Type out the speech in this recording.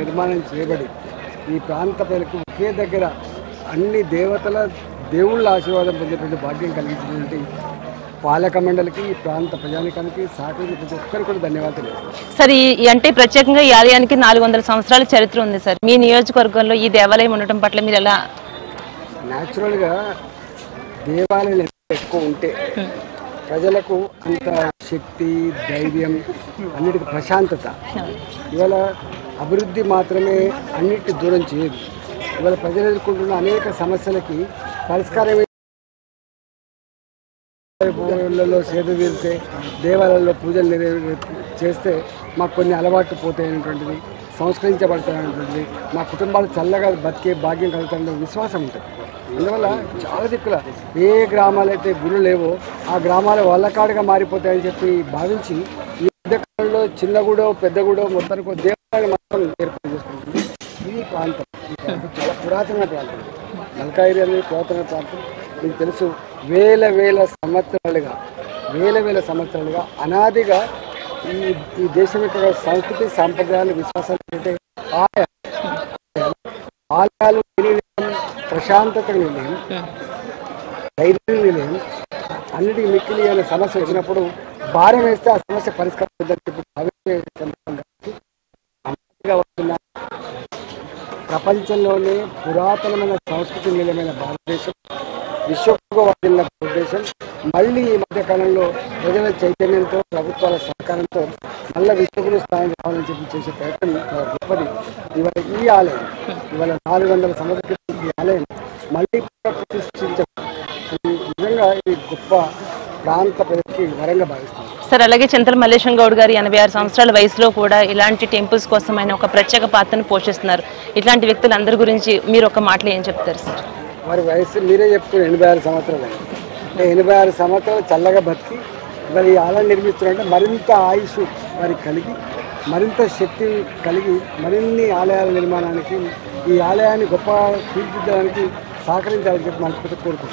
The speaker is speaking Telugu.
నిర్మాణం చేయబడి ఈ ప్రాంత ప్రజలకు ఒకే దగ్గర అన్ని దేవుళ్ళ ఆశీర్వాదం పొందేటువంటి భాగ్యం కలిగించినటువంటి పాలక మండలికి, ఈ ప్రాంత ప్రజానికానికి, సహకరించిన ప్రతి ఒక్కరికి కూడా ధన్యవాదాలు. సార్, అంటే ప్రత్యేకంగా ఈ ఆలయానికి 400 సంవత్సరాల చరిత్ర ఉంది సార్. మీ నియోజకవర్గంలో ఈ దేవాలయం ఉండటం పట్ల మీరు ఎలా? న్యాచురల్గా దేవాలయాలు ఎక్కువ ఉంటే ప్రజలకు అంత శక్తి, ధైర్యం, అన్నిటికీ ప్రశాంతత. ఇవాళ అభివృద్ధి మాత్రమే అన్నిటి దూరం చేయదు. ఇవాళ ప్రజలు ఎదుర్కొంటున్న అనేక సమస్యలకి పరిష్కారం ఊళ్ళలో సేద తీరితే, దేవాలయాల్లో పూజలు చేస్తే మాకు కొన్ని అలవాట్లు పోతాయనేటువంటిది, సంస్కరించబడతాయనేటువంటిది, మా కుటుంబాలు చల్లగా బతికే భాగ్యం కలుగుతాయనే విశ్వాసం ఉంటుంది. అందువల్ల చాలా దిక్కుల ఏ గ్రామాలైతే గుళ్ళు లేవో ఆ గ్రామాలు వల్లకాడుగా మారిపోతాయని చెప్పి భావించి ఈ మధ్యకాలంలో చిన్నగూడో పెద్దగూడో మొత్తానికి దేవాలయం మొత్తం ఏర్పాటు చేసుకుంటుంది. ఈ ప్రాంతం చాలా పురాతన ప్రాంతం. మల్కాయిరి అనేది పురాతన ప్రాంతం. మీకు తెలుసు, వేల సంవత్సరాలుగా అనాదిగా ఈ దేశం యొక్క సంస్కృతి, సాంప్రదాయాలు, విశ్వాసాలు అంటే ఆలయాలు ప్రశాంతత నిలయం, ధైర్యం నిలయం, అన్నిటికీ మిక్కిలి అనే సమస్య వచ్చినప్పుడు భారం వేస్తే ఆ సమస్య పరిష్కారం వస్తున్న ప్రపంచంలోనే పురాతనమైన సంస్కృతి నిలయమైన భారతదేశం, విశ్వవాదిన భారతదేశం మళ్ళీ ఈ మధ్యకాలంలో ప్రజల చైతన్యంతో, ప్రభుత్వాల సహకారంతో మళ్ళీ విశ్వగురు స్థానం రావాలని చెప్పి చేసే ప్రయత్నం గొప్పది. ఇవాళ ఈ ఆలయం, ఇవాళ 400 సంవత్సరాల ఈ ఆలయం మళ్ళీ ప్రతిష్ఠించడం నిజంగా ఈ గొప్ప ప్రాంత ప్రజలకి వరంగా భావిస్తుంది. సార్, అలాగే చింతల మల్లేశం గౌడ్ గారి 86 సంవత్సరాల వయసులో కూడా ఇలాంటి టెంపుల్స్ కోసం ఆయన ఒక ప్రత్యేక పాత్రను పోషిస్తున్నారు. ఇట్లాంటి వ్యక్తులందరి గురించి మీరు ఒక మాటలు ఏం చెప్తారు సార్? వారి వయసు మీరే చెప్తున్నారు, 86 సంవత్సరాలు. అంటే 86 సంవత్సరాలు చల్లగా బతికి మరి ఈ ఆలయం నిర్మిస్తున్నారంటే మరింత ఆయుష్ వారికి కలిగి, మరింత శక్తి కలిగి, మరిన్ని ఆలయాల నిర్మాణానికి, ఈ ఆలయాన్ని గొప్ప తీర్చిదిద్దడానికి సహకరించాలని చెప్పి మనస్ఫూర్తిగా కోరుకుంటున్నాను.